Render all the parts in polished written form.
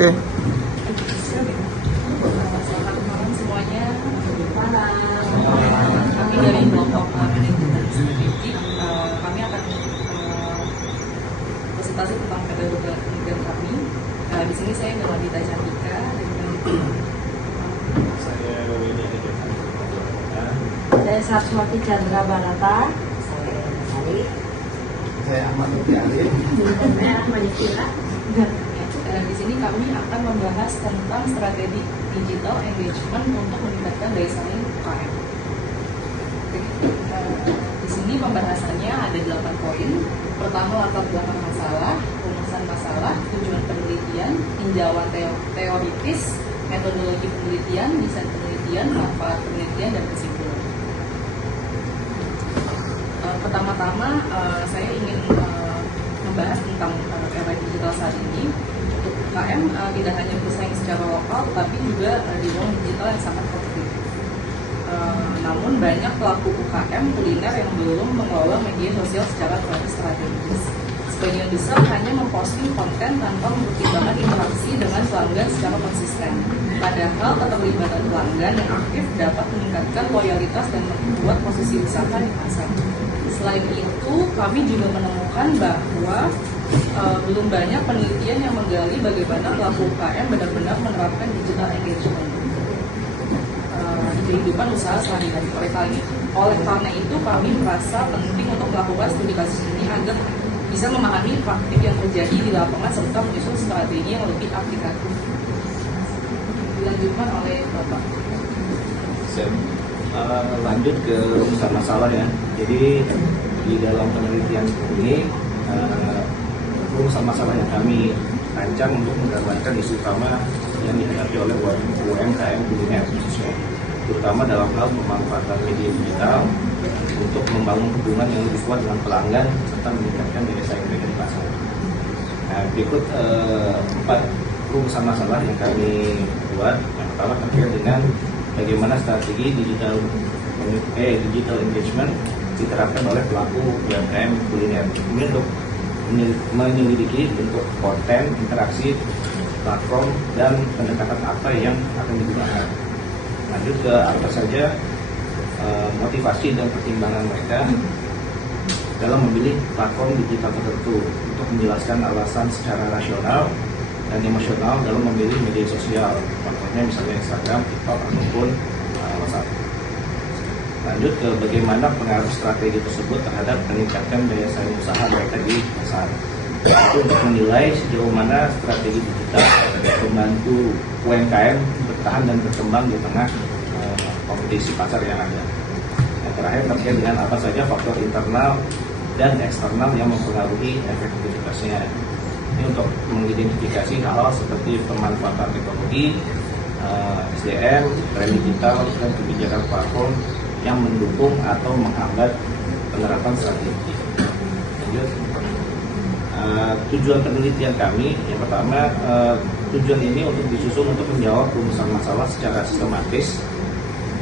Oke. Selamat malam semuanya. Kami dari kelompok manajemen strategik, kami akan presentasi tentang pedagogi kemudian kami. Di sini saya Nurwanita Cantika Saya Sarswati Chandra Barata. Saya Ahmad Lutfi Alif. Saya Ahmad Yusila. Di sini kami akan membahas tentang strategi digital engagement untuk meningkatkan daya saing UKM. Di sini pembahasannya ada 8 poin. Pertama, latar belakang masalah, rumusan masalah, tujuan penelitian, tinjauan teoritis, metodologi penelitian, desain penelitian, manfaat penelitian, dan kesimpulan. Pertama-tama saya ingin membahas tentang era digital saat ini. Untuk UKM tidak hanya bersaing secara lokal, tapi juga di ruang digital yang sangat kompetitif. Namun banyak pelaku UKM kuliner yang belum mengelola media sosial secara strategis. Sebagian besar hanya memposting konten tanpa mempertimbangkan interaksi dengan pelanggan secara konsisten. Padahal keterlibatan pelanggan yang aktif dapat meningkatkan loyalitas dan membuat posisi usaha di pasar. Selain itu, kami juga menemukan bahwa belum banyak penelitian yang menggali bagaimana pelaku UKM benar-benar menerapkan digital engagement di kehidupan usaha sehari-hari. Oleh karena itu, kami merasa penting untuk melakukan studi kasus ini agar bisa memahami praktik yang terjadi di lapangan serta menyusun strategi yang lebih aplikatif. Dilanjutkan oleh Bapak. Lanjut ke rumusan masalah ya. Jadi di dalam penelitian ini rumusan masalah yang kami rancang untuk menggambarkan isu utama yang dihadapi oleh UMKM kuliner khususnya, terutama dalam hal pemanfaatan media digital untuk membangun hubungan yang lebih kuat dengan pelanggan serta meningkatkan daya saing mereka di pasar. Nah, berikut 4 rumusan masalah yang kami buat. Yang pertama terkait dengan bagaimana strategi digital engagement diterapkan oleh pelaku UMKM kuliner. Ini untuk menyelidiki bentuk konten, interaksi, platform, dan pendekatan apa yang akan digunakan. Lanjut ke apa saja motivasi dan pertimbangan mereka dalam memilih platform digital tertentu, untuk menjelaskan alasan secara rasional dan emosional dalam memilih media sosial, contohnya misalnya Instagram, TikTok, ataupun WhatsApp. Lanjut ke bagaimana pengaruh strategi tersebut terhadap meningkatkan daya saing usaha mereka di pasar. Itu untuk menilai sejauh mana strategi digital membantu UMKM bertahan dan berkembang di tengah kompetisi pasar yang ada. Yang terakhir terkait dengan apa saja faktor internal dan eksternal yang mempengaruhi efektivitasnya. Ini untuk mengidentifikasi hal-hal seperti pemanfaatan teknologi, SDM, tren digital, dan kebijakan platform yang mendukung atau menghambat penerapan strategi. Lanjut, tujuan penelitian kami yang pertama, tujuan ini untuk disusun untuk menjawab rumusan masalah secara sistematis,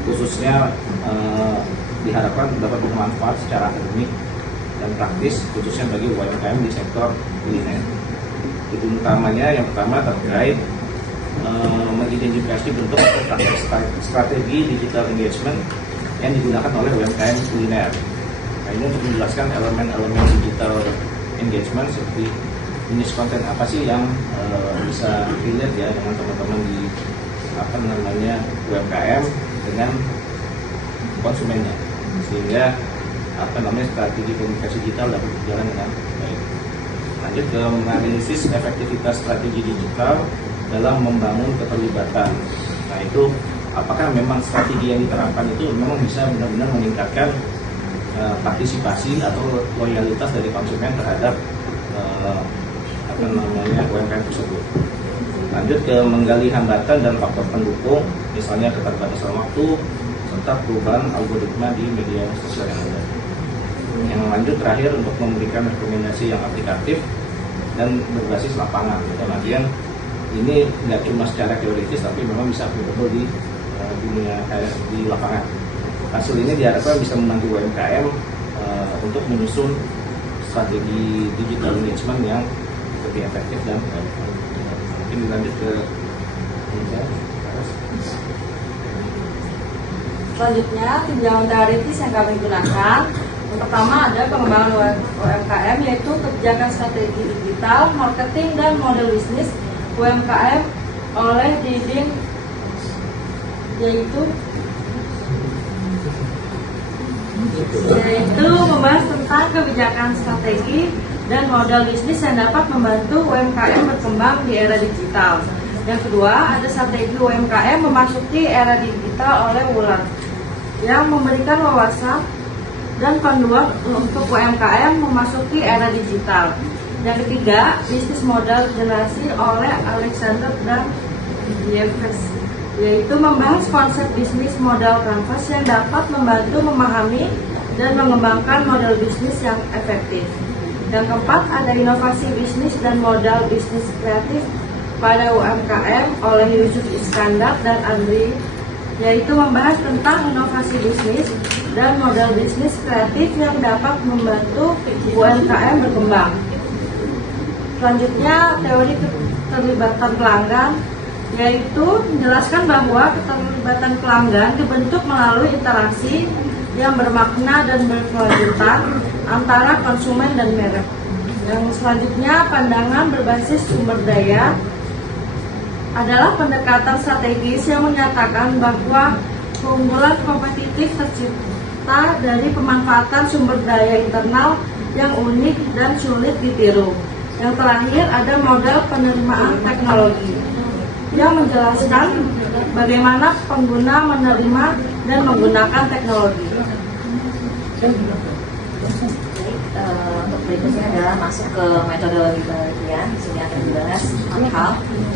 khususnya diharapkan dapat bermanfaat secara akademik dan praktis, khususnya bagi UMKM di sektor kuliner. Tujuan utamanya yang pertama terkait mengidentifikasi bentuk strategi digital engagement yang digunakan oleh UMKM kuliner. Nah, ini untuk menjelaskan elemen-elemen digital engagement seperti jenis konten apa sih yang bisa relate ya dengan teman-teman di UMKM dengan konsumennya, sehingga strategi komunikasi digital dapat berjalan dengan baik. Lanjut ke menganalisis efektivitas strategi digital dalam membangun keterlibatan. Nah, itu apakah memang strategi yang diterapkan itu memang bisa benar-benar meningkatkan partisipasi atau loyalitas dari konsumen terhadap UMKM tersebut. Lanjut ke menggali hambatan dan faktor pendukung, misalnya keterbatasan waktu serta perubahan algoritma di media sosial yang ada. Yang lanjut terakhir untuk memberikan rekomendasi yang aplikatif dan berbasis lapangan. Kemudian ini nggak cuma secara teoritis, tapi memang bisa applicable di dunia di lapangan. Hasil ini diharapkan bisa membantu UMKM untuk menyusun strategi digital engagement yang lebih efektif dan Mungkin lanjut ke Selanjutnya, tinjauan teoritis yang kami gunakan. Yang pertama ada pengembangan UMKM, yaitu kebijakan strategi digital, marketing, dan model bisnis UMKM oleh Didin, yaitu membahas tentang kebijakan strategi dan model bisnis yang dapat membantu UMKM berkembang di era digital. Yang kedua, ada strategi UMKM memasuki era digital oleh Wulan yang memberikan wawasan dan panduan untuk UMKM memasuki era digital. Yang ketiga, bisnis model generasi oleh Alexander dan Jeffers, yaitu membahas konsep bisnis model canvas yang dapat membantu memahami dan mengembangkan model bisnis yang efektif. Yang keempat, ada inovasi bisnis dan modal bisnis kreatif pada UMKM oleh Yusuf Iskandar dan Andri, yaitu membahas tentang inovasi bisnis dan modal bisnis kreatif yang dapat membantu UMKM berkembang. Selanjutnya, teori keterlibatan pelanggan, yaitu menjelaskan bahwa keterlibatan pelanggan dibentuk melalui interaksi yang bermakna dan berkelanjutan antara konsumen dan merek. Yang selanjutnya, pandangan berbasis sumber daya adalah pendekatan strategis yang menyatakan bahwa keunggulan kompetitif tercipta dari pemanfaatan sumber daya internal yang unik dan sulit ditiru. Yang terakhir, ada model penerimaan teknologi yang menjelaskan bagaimana pengguna menerima dan menggunakan teknologi. Untuk berikutnya adalah masuk ke metodologi penelitian. Di sini akan dibahas 4 hal.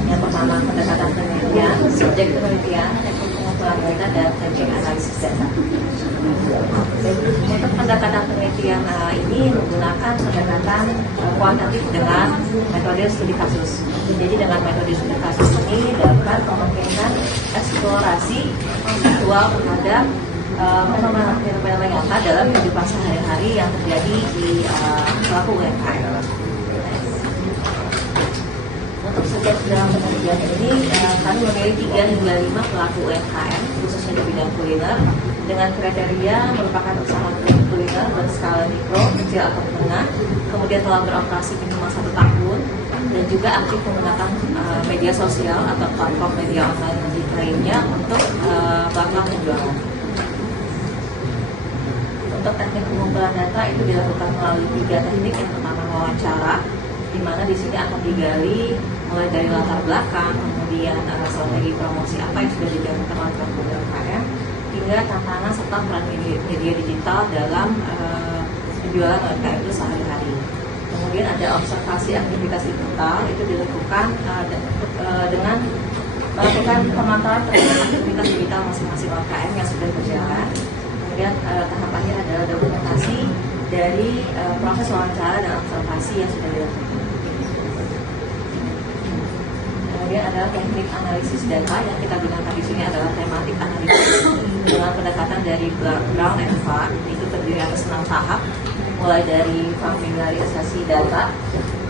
Yang pertama, pendekatan penelitian, subjek penelitian, pengumpulan data, dan teknik analisis data. Untuk pendekatan penelitian ini menggunakan pendekatan kuantitatif dengan metode studi kasus. Jadi dengan metode studi kasus ini dapat memungkinkan eksplorasi konseptual terhadap fenomena nyata dalam kehidupan sehari-hari yang terjadi di pelaku UMKM. Untuk subjek dalam penelitian ini, kami memilih 3 hingga 5 pelaku UMKM, khususnya di bidang kuliner, dengan kriteria merupakan usaha kuliner berskala mikro, kecil atau menengah, kemudian telah beroperasi minimal 1 tahun, dan juga aktif menggunakan media sosial atau platform media online lainnya untuk melakukan penjualan. Untuk teknik pengumpulan data itu dilakukan melalui 3 teknik. Yang pertama, wawancara, di mana di sini akan digali mulai dari latar belakang, kemudian strategi promosi apa yang sudah dilakukan oleh pelaku UMKM, hingga tantangan serta peran media digital dalam penjualan UMKM itu sehari-hari. Kemudian ada observasi aktivitas digital, itu dilakukan dengan melakukan pemantauan terhadap aktivitas digital masing-masing UMKM yang sudah berjalan. Kemudian tahap akhir adalah dokumentasi dari proses wawancara dan observasi yang sudah dilakukan. Kemudian adalah teknik analisis data yang kita gunakan di sini adalah tematik analisis dengan pendekatan dari Brown and Farr. Itu terdiri atas 6 tahap, mulai dari familiarisasi data,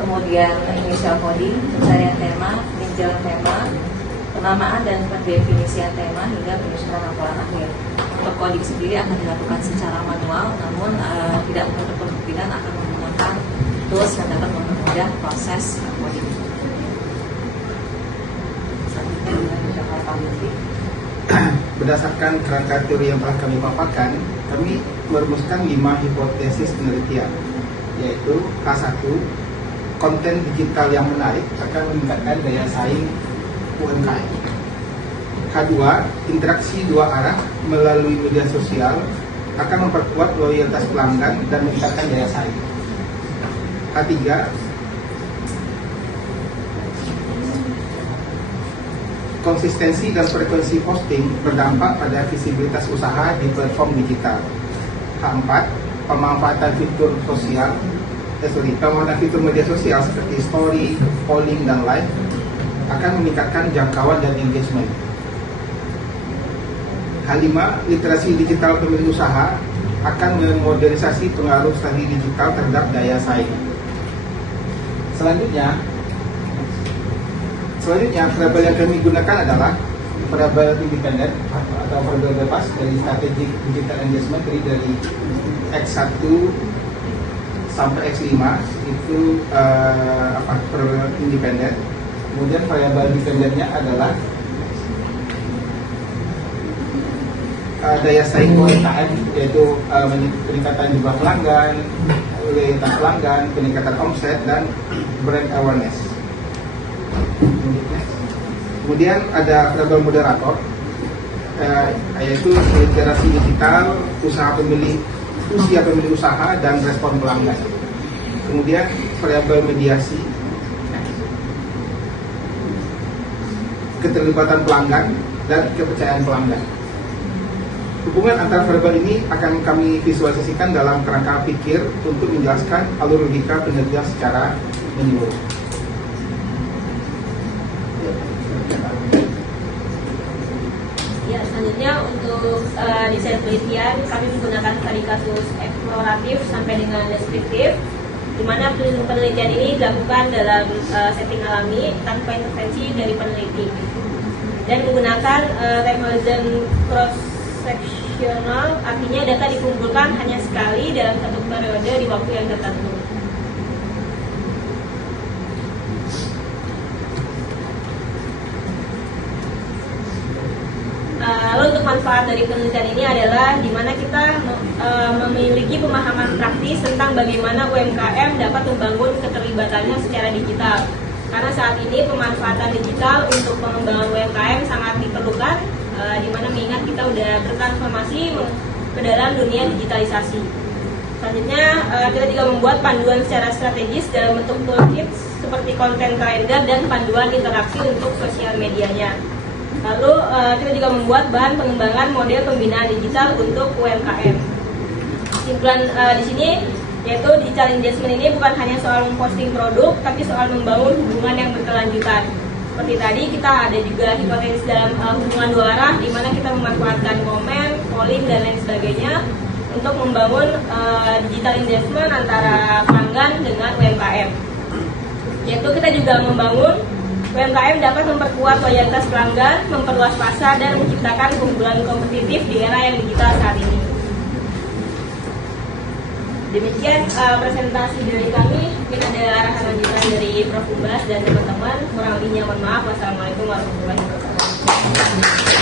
kemudian initial coding, pencarian tema, peninjauan tema, penamaan dan pendefinisian tema, hingga penyusunan laporan akhir. Untuk coding sendiri akan dilakukan secara manual, namun tidak menutup kemungkinan akan menggunakan tools yang dapat mempermudah proses coding. Berdasarkan kerangka teori yang telah kami paparkan, kami merumuskan 5 hipotesis penelitian, yaitu H1, konten digital yang menarik akan meningkatkan daya saing UMKM. H2, interaksi 2 arah melalui media sosial akan memperkuat loyalitas pelanggan dan meningkatkan daya saing. H3, konsistensi dan frekuensi posting berdampak pada visibilitas usaha di platform digital. H4, pemanfaatan fitur media sosial seperti story, polling, dan live akan meningkatkan jangkauan dan engagement. H5, literasi digital pemilik usaha akan memodernisasi pengaruh strategi digital terhadap daya saing. Selanjutnya, Selanjutnya, variabel yang kami gunakan adalah variabel independen atau variabel bebas dari strategic digital engagement, jadi dari X1 sampai X5 itu variabel independen. Kemudian variabel dependennya adalah daya saing UMKM, yaitu peningkatan jumlah pelanggan, loyalitas pelanggan, peningkatan omset, dan brand awareness. Kemudian ada variabel moderator, yaitu literasi digital, usia pemilik usaha, dan respon pelanggan. Kemudian variabel mediasi, keterlibatan pelanggan, dan kepercayaan pelanggan. Hubungan antara variabel ini akan kami visualisasikan dalam kerangka pikir untuk menjelaskan alur logika penelitian secara menyeluruh. Ya, selanjutnya untuk desain penelitian kami menggunakan studi kasus eksploratif sampai dengan deskriptif, di mana penelitian ini dilakukan dalam setting alami tanpa intervensi dari peneliti, dan menggunakan time horizon cross seksional, artinya data dikumpulkan hanya sekali dalam satu periode di waktu yang tertentu. Lalu untuk manfaat dari penelitian ini adalah di mana kita memiliki pemahaman praktis tentang bagaimana UMKM dapat membangun keterlibatannya secara digital. Karena saat ini pemanfaatan digital untuk pengembangan UMKM sangat diperlukan, di mana mengingat kita udah bertransformasi ke dalam dunia digitalisasi. Selanjutnya kita juga membuat panduan secara strategis dalam bentuk toolkits seperti konten kalender dan panduan interaksi untuk sosial medianya. Lalu kita juga membuat bahan pengembangan model pembinaan digital untuk UMKM. Kesimpulan di sini yaitu digital engagement ini bukan hanya soal memposting produk, tapi soal membangun hubungan yang berkelanjutan. Seperti tadi kita ada juga hipotesis dalam hubungan dua arah, di mana kita memanfaatkan komen, polling, dan lain sebagainya untuk membangun digital engagement antara pelanggan dengan UMKM. Yaitu kita juga membangun UMKM dapat memperkuat loyalitas pelanggan, memperluas pasar, dan menciptakan keunggulan kompetitif di era yang digital saat ini. Demikian presentasi dari kami. Mungkin ada arahan lanjutan dari Prof. Umbas dan teman-teman. Kurang lebihnya mohon maaf. Wassalamualaikum warahmatullahi wabarakatuh.